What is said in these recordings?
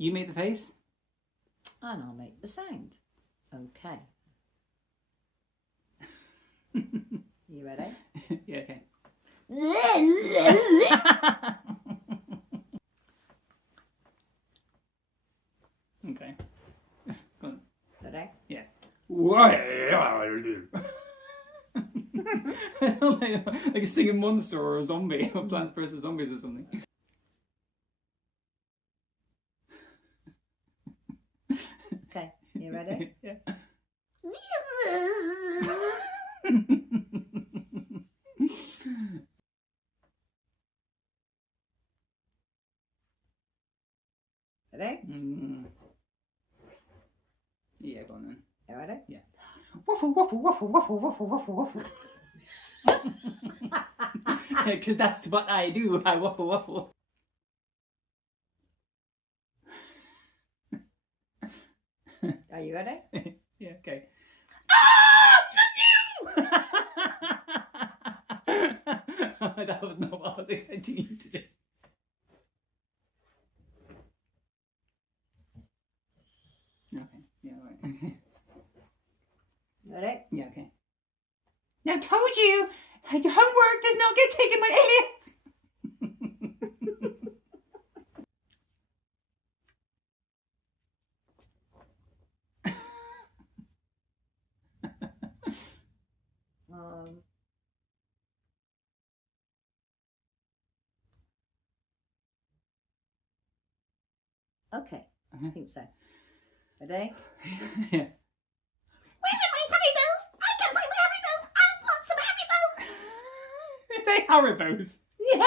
You make the face. And I'll make the sound. Okay. You ready? Yeah, okay. Okay. Go on. Ready? Yeah. I sound like a singing monster or a zombie, or Plants vs Zombies or something. Okay. You ready? Yeah. Ready? Yeah, go on then. You ready? Yeah. Waffle, waffle, waffle, waffle, waffle, waffle, waffle. Yeah, because that's what I do. I waffle, waffle. Are you ready? Yeah, okay. That was not what I was expecting you to do. Okay, yeah, right. Ready? Yeah, okay. Now, told you, your homework does not get taken by aliens. Okay. I think so. Ready? Yeah. Where are my Haribos? I can't find my Haribos. I want some Haribos. Are they Haribos? Yeah.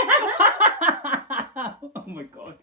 Oh my god.